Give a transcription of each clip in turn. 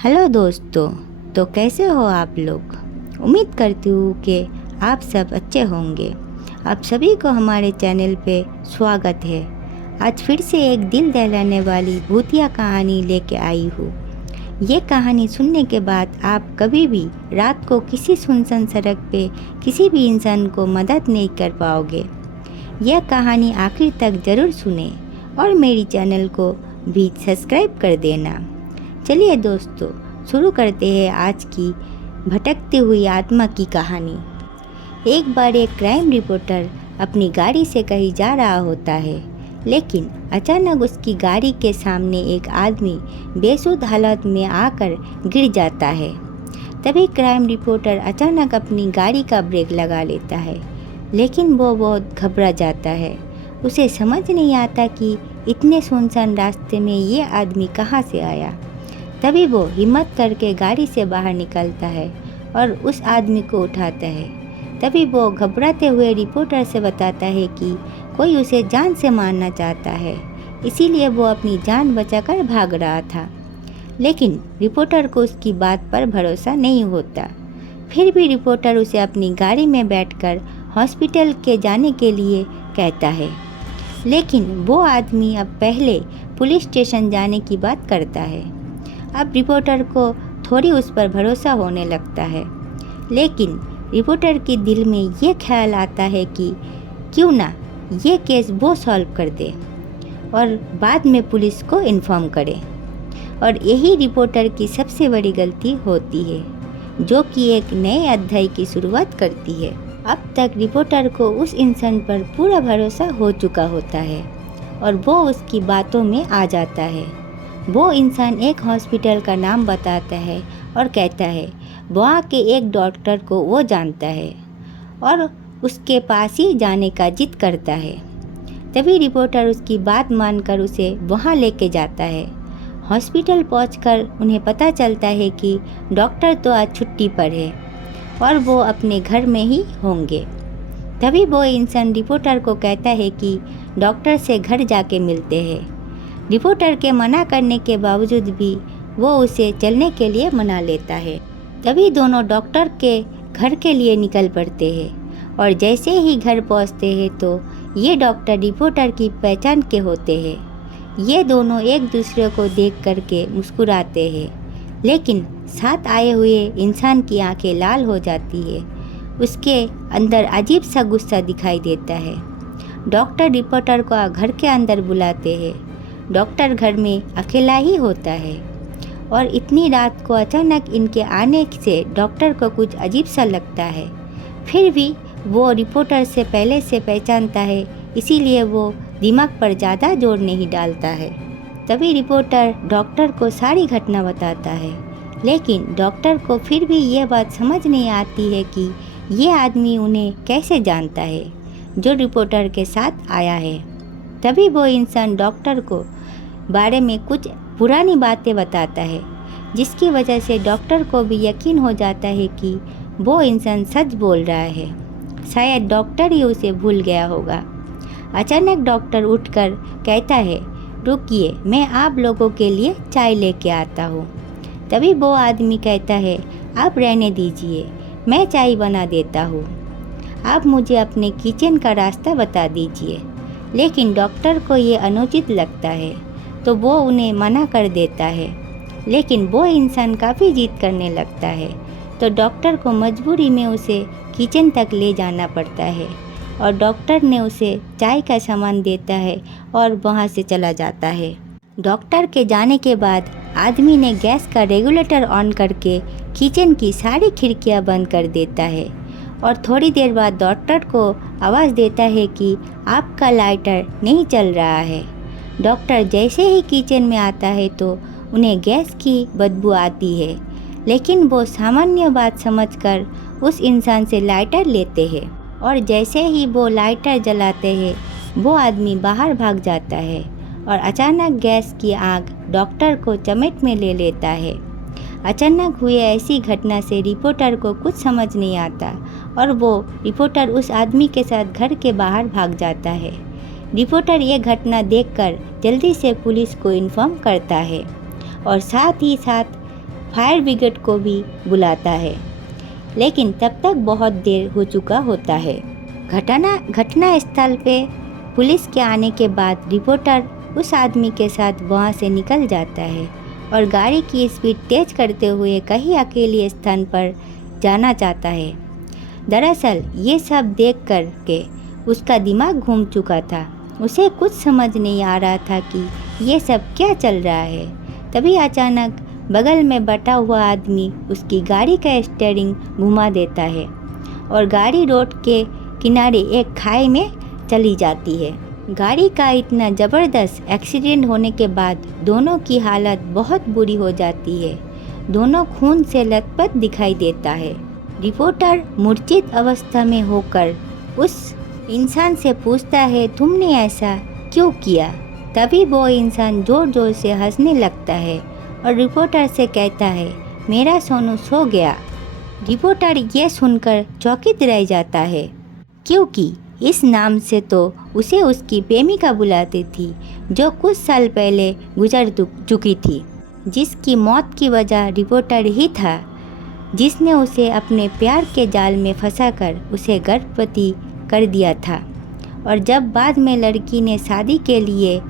Hello दोस्तों। तो कैसे हो आप लोग। उम्मीद करती हूँ कि आप सब अच्छे होंगे। आप सभी को हमारे चैनल पे स्वागत है। आज फिर से एक दिल दहलाने वाली भूतिया कहानी लेके आई हूँ। ये कहानी सुनने के बाद आप कभी भी रात को किसी सुनसान सड़क पे किसी भी इंसान को मदद नहीं कर पाओगे। यह कहानी आखिर तक ज़रूर सुने और मेरी चैनल को भी सब्सक्राइब कर देना। चलिए दोस्तों, शुरू करते हैं आज की भटकती हुई आत्मा की कहानी। एक बार एक क्राइम रिपोर्टर अपनी गाड़ी से कहीं जा रहा होता है, लेकिन अचानक उसकी गाड़ी के सामने एक आदमी बेसुध हालत में आकर गिर जाता है। तभी क्राइम रिपोर्टर अचानक अपनी गाड़ी का ब्रेक लगा लेता है, लेकिन वो बहुत घबरा जाता है। उसे समझ नहीं आता कि इतने सुनसान रास्ते में ये आदमी कहाँ से आया। तभी वो हिम्मत करके गाड़ी से बाहर निकलता है और उस आदमी को उठाता है। तभी वो घबराते हुए रिपोर्टर से बताता है कि कोई उसे जान से मारना चाहता है, इसीलिए वो अपनी जान बचाकर भाग रहा था। लेकिन रिपोर्टर को उसकी बात पर भरोसा नहीं होता। फिर भी रिपोर्टर उसे अपनी गाड़ी में बैठकर हॉस्पिटल के जाने के लिए कहता है। लेकिन वो आदमी अब पहले पुलिस स्टेशन जाने की बात करता है। अब रिपोर्टर को थोड़ी उस पर भरोसा होने लगता है, लेकिन रिपोर्टर के दिल में ये ख्याल आता है कि क्यों ना ये केस वो सॉल्व कर दे और बाद में पुलिस को इन्फॉर्म करे। और यही रिपोर्टर की सबसे बड़ी गलती होती है, जो कि एक नए अध्याय की शुरुआत करती है। अब तक रिपोर्टर को उस इंसान पर पूरा भरोसा हो चुका होता है और वो उसकी बातों में आ जाता है। वो इंसान एक हॉस्पिटल का नाम बताता है और कहता है वहाँ के एक डॉक्टर को वो जानता है और उसके पास ही जाने का जिद करता है। तभी रिपोर्टर उसकी बात मानकर उसे वहाँ लेके जाता है। हॉस्पिटल पहुंचकर उन्हें पता चलता है कि डॉक्टर तो आज छुट्टी पर है और वो अपने घर में ही होंगे। तभी वो इंसान रिपोर्टर को कहता है कि डॉक्टर से घर जाके मिलते हैं। रिपोर्टर के मना करने के बावजूद भी वो उसे चलने के लिए मना लेता है। तभी दोनों डॉक्टर के घर के लिए निकल पड़ते हैं और जैसे ही घर पहुंचते हैं तो ये डॉक्टर रिपोर्टर की पहचान के होते हैं। ये दोनों एक दूसरे को देख करके मुस्कुराते हैं, लेकिन साथ आए हुए इंसान की आंखें लाल हो जाती है। उसके अंदर अजीब सा गुस्सा दिखाई देता है। डॉक्टर रिपोर्टर को घर के अंदर बुलाते हैं। डॉक्टर घर में अकेला ही होता है और इतनी रात को अचानक इनके आने से डॉक्टर को कुछ अजीब सा लगता है। फिर भी वो रिपोर्टर से पहले से पहचानता है, इसीलिए वो दिमाग पर ज़्यादा जोर नहीं डालता है। तभी रिपोर्टर डॉक्टर को सारी घटना बताता है, लेकिन डॉक्टर को फिर भी ये बात समझ नहीं आती है कि ये आदमी उन्हें कैसे जानता है जो रिपोर्टर के साथ आया है। तभी वो इंसान डॉक्टर को बारे में कुछ पुरानी बातें बताता है, जिसकी वजह से डॉक्टर को भी यकीन हो जाता है कि वो इंसान सच बोल रहा है। शायद डॉक्टर ही उसे भूल गया होगा। अचानक डॉक्टर उठकर कहता है, रुकिए, मैं आप लोगों के लिए चाय लेके आता हूँ। तभी वो आदमी कहता है, आप रहने दीजिए, मैं चाय बना देता हूँ। आप मुझे अपने किचन का रास्ता बता दीजिए। लेकिन डॉक्टर को ये अनुचित लगता है, तो वो उन्हें मना कर देता है। लेकिन वो इंसान काफ़ी जिद करने लगता है, तो डॉक्टर को मजबूरी में उसे किचन तक ले जाना पड़ता है और डॉक्टर ने उसे चाय का सामान देता है और वहाँ से चला जाता है। डॉक्टर के जाने के बाद आदमी ने गैस का रेगुलेटर ऑन करके किचन की सारी खिड़कियाँ बंद कर देता है और थोड़ी देर बाद डॉक्टर को आवाज़ देता है कि आपका लाइटर नहीं चल रहा है। डॉक्टर जैसे ही किचन में आता है तो उन्हें गैस की बदबू आती है, लेकिन वो सामान्य बात समझकर उस इंसान से लाइटर लेते हैं और जैसे ही वो लाइटर जलाते हैं वो आदमी बाहर भाग जाता है और अचानक गैस की आग डॉक्टर को चपेट में ले लेता है। अचानक हुई ऐसी घटना से रिपोर्टर को कुछ समझ नहीं आता और वो रिपोर्टर उस आदमी के साथ घर के बाहर भाग जाता है। रिपोर्टर ये घटना देखकर जल्दी से पुलिस को इन्फॉर्म करता है और साथ ही साथ फायर ब्रिगेड को भी बुलाता है, लेकिन तब तक बहुत देर हो चुका होता है। घटना स्थल पे पुलिस के आने के बाद रिपोर्टर उस आदमी के साथ वहाँ से निकल जाता है और गाड़ी की स्पीड तेज करते हुए कहीं अकेले स्थान पर जाना चाहता है। दरअसल ये सब देख कर के उसका दिमाग घूम चुका था। उसे कुछ समझ नहीं आ रहा था कि ये सब क्या चल रहा है। तभी अचानक बगल में बैठा हुआ आदमी उसकी गाड़ी का स्टीयरिंग घुमा देता है और गाड़ी रोड के किनारे एक खाई में चली जाती है। गाड़ी का इतना ज़बरदस्त एक्सीडेंट होने के बाद दोनों की हालत बहुत बुरी हो जाती है। दोनों खून से लथपथ दिखाई देता है। रिपोर्टर मूर्छित अवस्था में होकर उस इंसान से पूछता है, तुमने ऐसा क्यों किया? तभी वो इंसान ज़ोर ज़ोर से हंसने लगता है और रिपोर्टर से कहता है, मेरा सोनू सो गया। रिपोर्टर ये सुनकर चौकित रह जाता है, क्योंकि इस नाम से तो उसे उसकी प्रेमिका बुलाती थी, जो कुछ साल पहले गुजर चुकी थी, जिसकी मौत की वजह रिपोर्टर ही था, जिसने उसे अपने प्यार के जाल में फंसाकर उसे गर्भवती कर दिया था। और जब बाद में लड़की ने शादी के लिए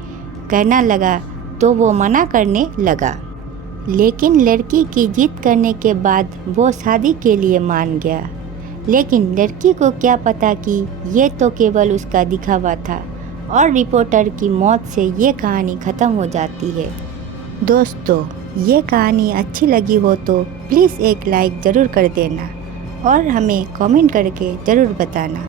कहना लगा तो वो मना करने लगा, लेकिन लड़की की जिद करने के बाद वो शादी के लिए मान गया। लेकिन लड़की को क्या पता कि ये तो केवल उसका दिखावा था और रिपोर्टर की मौत से ये कहानी ख़त्म हो जाती है। दोस्तों, ये कहानी अच्छी लगी हो तो प्लीज़ एक लाइक ज़रूर कर देना और हमें कमेंट करके ज़रूर बताना।